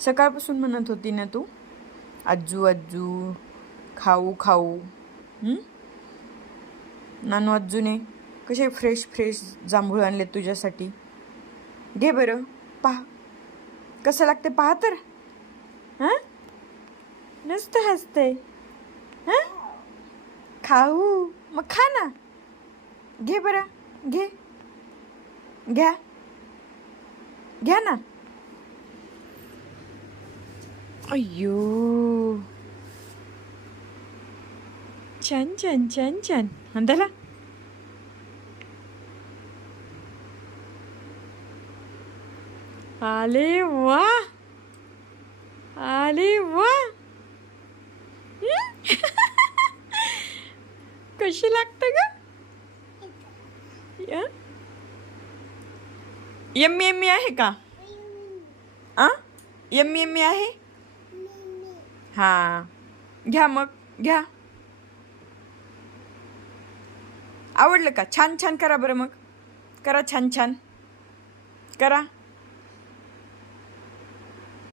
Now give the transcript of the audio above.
सकाळपासून म्हणत होती ना तू, आज्जू आज्जू, खाऊ खाऊ. नानू आज्जूने कसे फ्रेश फ्रेश जांभूळ आणले तुझ्यासाठी. घे बरं, पहा कसं लागते, पहा तर. हां, नुसतं हसते. हां, खाऊ मग खा ना. घे बरं, घे, घ्या घ्या ना. अय्यो, छान छान छान छान. अंदाला आले वा, आले वा. कशी लागते ग? यम्मी यम्मी आहे का? यम्मी यम्मी आहे. हां, घ्या मग, घ्या. आवडलं का? छान छान करा बरं, मग करा छान छान करा.